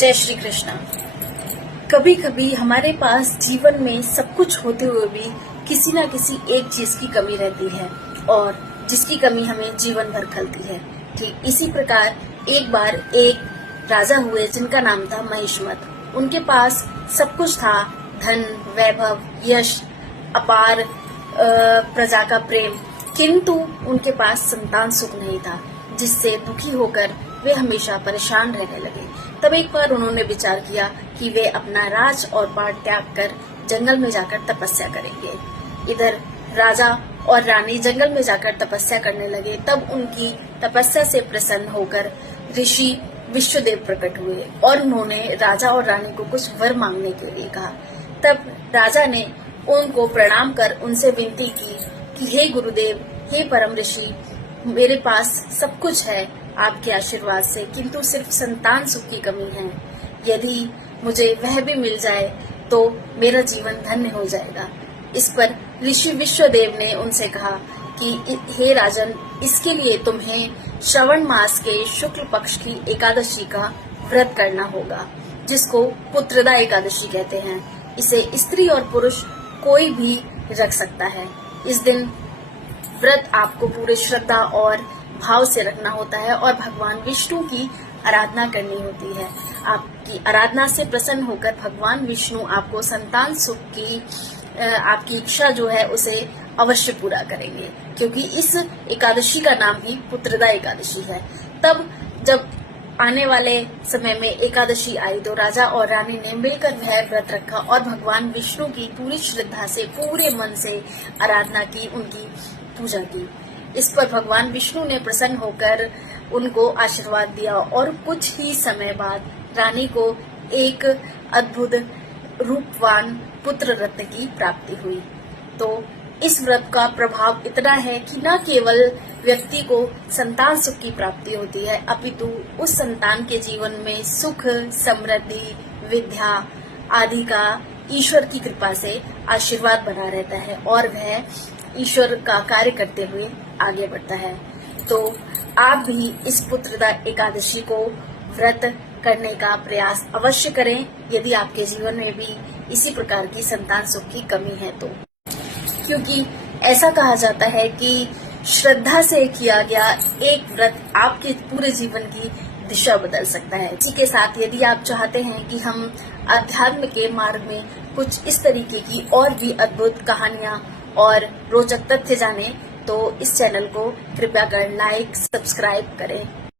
जय श्री कृष्णा। कभी कभी हमारे पास जीवन में सब कुछ होते हुए भी किसी न किसी एक चीज की कमी रहती है और जिसकी कमी हमें जीवन भर खलती है। ठीक इसी प्रकार एक बार एक राजा हुए जिनका नाम था महिष्मत। उनके पास सब कुछ था, धन, वैभव, यश, अपार प्रजा का प्रेम, किंतु उनके पास संतान सुख नहीं था, जिससे दुखी होकर वे हमेशा परेशान रहने लगे। तब एक बार उन्होंने विचार किया कि वे अपना राज और पाट त्याग कर जंगल में जाकर तपस्या करेंगे। इधर राजा और रानी जंगल में जाकर तपस्या करने लगे। तब उनकी तपस्या से प्रसन्न होकर ऋषि विश्वदेव प्रकट हुए और उन्होंने राजा और रानी को कुछ वर मांगने के लिए कहा। तब राजा ने उनको प्रणाम कर उनसे विनती की कि हे गुरुदेव, हे परम ऋषि, मेरे पास सब कुछ है आपके आशीर्वाद से, किंतु सिर्फ संतान सुख की कमी है। यदि मुझे वह भी मिल जाए तो मेरा जीवन धन्य हो जाएगा। इस पर ऋषि विश्वदेव ने उनसे कहा कि हे राजन, इसके लिए तुम्हें श्रवण मास के शुक्ल पक्ष की एकादशी का व्रत करना होगा, जिसको पुत्रदा एकादशी कहते हैं। इसे स्त्री और पुरुष कोई भी रख सकता है। इस दिन व्रत आपको पूरे श्रद्धा और भाव से रखना होता है और भगवान विष्णु की आराधना करनी होती है। आपकी आराधना से प्रसन्न होकर भगवान विष्णु आपको संतान सुख की आपकी इच्छा जो है उसे अवश्य पूरा करेंगे, क्योंकि इस एकादशी का नाम ही पुत्रदा एकादशी है। तब जब आने वाले समय में एकादशी आई तो राजा और रानी ने मिलकर वह व्रत रखा और भगवान विष्णु की पूरी श्रद्धा से, पूरे मन से आराधना की, उनकी पूजा की। इस पर भगवान विष्णु ने प्रसन्न होकर उनको आशीर्वाद दिया और कुछ ही समय बाद रानी को एक अद्भुत रूपवान पुत्र रत्न की प्राप्ति हुई। तो इस व्रत का प्रभाव इतना है कि न केवल व्यक्ति को संतान सुख की प्राप्ति होती है, अपितु उस संतान के जीवन में सुख, समृद्धि, विद्या आदि का ईश्वर की कृपा से आशीर्वाद बना रहता है और वह ईश्वर का कार्य करते हुए आगे बढ़ता है। तो आप भी इस पुत्रदा एकादशी को व्रत करने का प्रयास अवश्य करें, यदि आपके जीवन में भी इसी प्रकार की संतान सुख की कमी है तो। क्योंकि ऐसा कहा जाता है कि श्रद्धा से किया गया एक व्रत आपके पूरे जीवन की दिशा बदल सकता है। इसी के साथ यदि आप चाहते हैं कि हम अध्यात्म के मार्ग में कुछ इस तरीके की और भी अद्भुत कहानियां और रोचक तथ्य जाने, तो इस चैनल को कृपया कर लाइक, सब्सक्राइब करें।